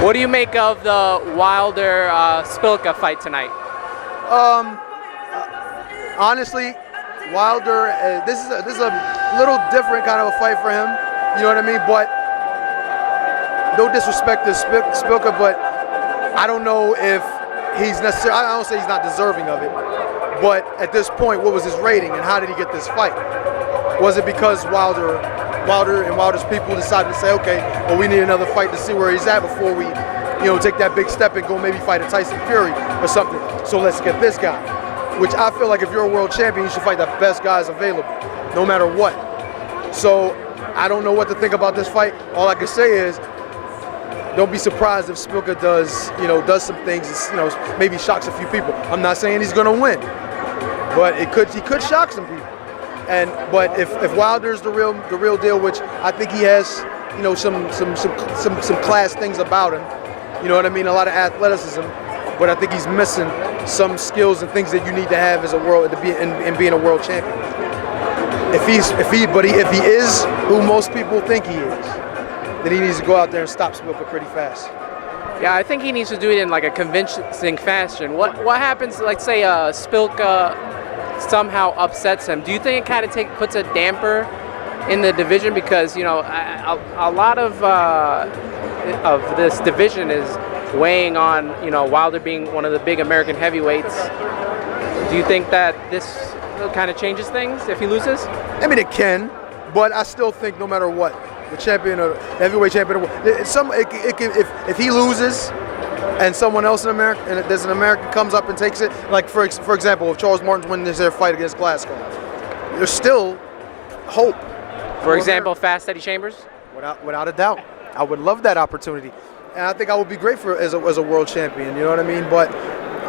What do you make of the Wilder Szpilka fight tonight? Honestly, Wilder, this is a little different kind of a fight for him. You know what I mean? But no disrespect to Szpilka, but I don't know if he's necessarily. I don't say he's not deserving of it. But at this point, what was his rating, and how did he get this fight? Was it because Wilder and Wilder's people decided to say, okay, well, we need another fight to see where he's at before we, take that big step and go maybe fight a Tyson Fury or something. So let's get this guy. Which I feel like if you're a world champion, you should fight the best guys available, no matter what. So I don't know what to think about this fight. All I can say is, don't be surprised if Szpilka does some things, maybe shocks a few people. I'm not saying he's going to win, but he could shock some people. But if Wilder's the real deal, which I think he has, some class things about him. You know what I mean? A lot of athleticism, but I think he's missing some skills and things that you need to have as a world to be in being a world champion. If he is who most people think he is, then he needs to go out there and stop Szpilka pretty fast. Yeah, I think he needs to do it in like a convincing fashion. What happens? Like say Szpilka somehow upsets him. Do you think it kind of puts a damper in the division, because a lot of this division is weighing on Wilder being one of the big American heavyweights. Do you think that this kind of changes things if he loses? I mean, it can, but I still think no matter what, the champion, the heavyweight champion, if he loses and someone else in America, and there's an American comes up and takes it, like for example, if Charles Martin's winning their fight against Glasgow, there's still hope. For example, Fast Eddie Chambers? Without a doubt. I would love that opportunity. And I think I would be great as a world champion, you know what I mean? But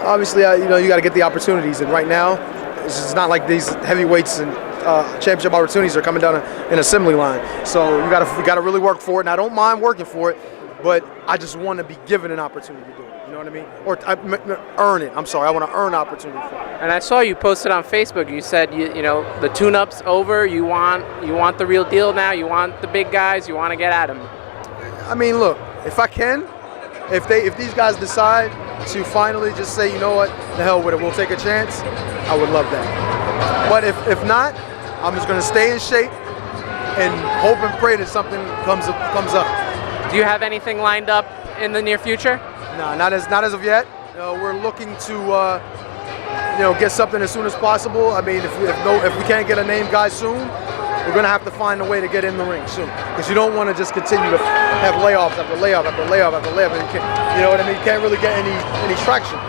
obviously, you got to get the opportunities. And right now, it's not like these heavyweights and championship opportunities are coming down an assembly line. So you got to really work for it. And I don't mind working for it, but I just want to be given an opportunity to do it. You know what I mean? Or earn it. I'm sorry. I want to earn opportunity for it. And I saw you posted on Facebook. You said the tune-up's over. You want the real deal now. You want the big guys. You want to get at them. I mean, look. If I can, if these guys decide to finally just say, you know what, the hell with it, we'll take a chance, I would love that. But if not, I'm just going to stay in shape and hope and pray that something comes up. Do you have anything lined up in the near future? No, not as of yet. We're looking to get something as soon as possible. I mean, if we can't get a name guy soon, we're going to have to find a way to get in the ring soon, because you don't want to just continue to have layoffs after layoff after layoff after layoff. And you know what I mean? You can't really get any traction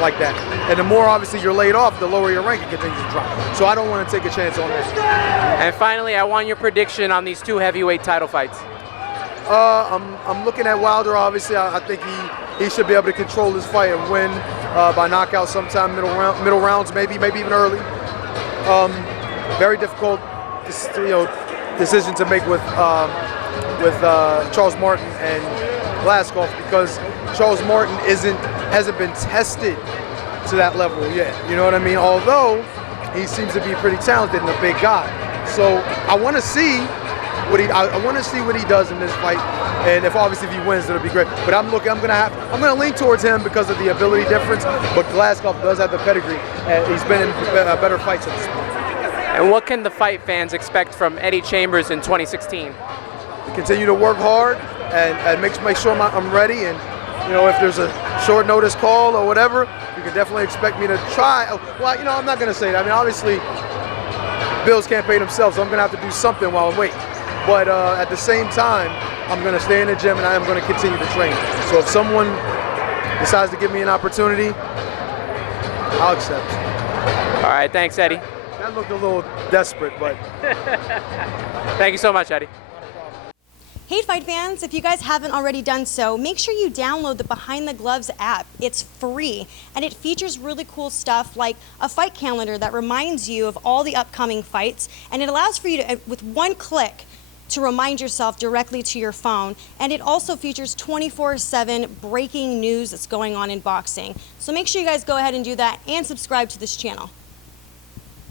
like that. And the more obviously you're laid off, the lower your ranking continues to drop. So I don't want to take a chance on that. And finally, I want your prediction on these two heavyweight title fights. I'm looking at Wilder. Obviously, I think he should be able to control his fight and win by knockout sometime middle rounds, maybe even early. Very difficult decision to make with Charles Martin and Glasgow, because Charles Martin hasn't been tested to that level yet. You know what I mean? Although he seems to be pretty talented and a big guy. So I want to see what he does in this fight, and if he wins, it'll be great. But I'm gonna lean towards him because of the ability difference. But Glasgow does have the pedigree, and he's been in better fights at this point. And what can the fight fans expect from Eddie Chambers in 2016? Continue to work hard and make sure I'm ready. And if there's a short notice call or whatever, you can definitely expect me to try. Well, I'm not going to say that. I mean, obviously, bills can't pay themselves, so I'm going to have to do something while I'm waiting. But at the same time, I'm going to stay in the gym and I am going to continue to train. So if someone decides to give me an opportunity, I'll accept. All right, thanks, Eddie. That looked a little desperate, but... Thank you so much, Eddie. Hey, fight fans, if you guys haven't already done so, make sure you download the Behind the Gloves app. It's free, and it features really cool stuff like a fight calendar that reminds you of all the upcoming fights, and it allows for you to, with one click, to remind yourself directly to your phone. And it also features 24/7 breaking news that's going on in boxing. So make sure you guys go ahead and do that and subscribe to this channel.